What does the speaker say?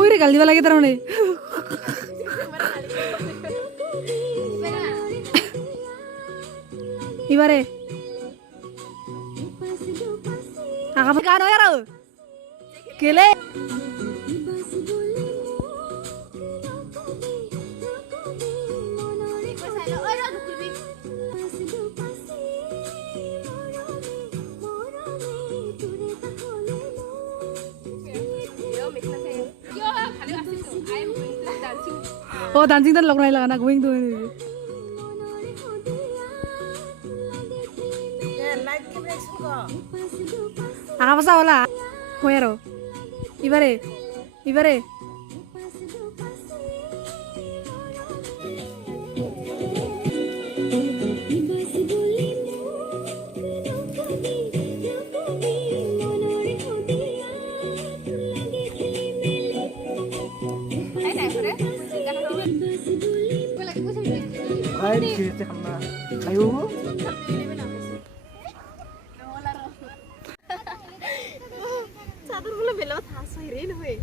ওইরে গাল দিবা লাগে তার মানে এবারে আগামী গান হয় আর কেলে oh dancing tan lok nai laga na going to aga pasa hola hoyaro ibare ayo চাদর বলে বেলা থাস হইরে নয়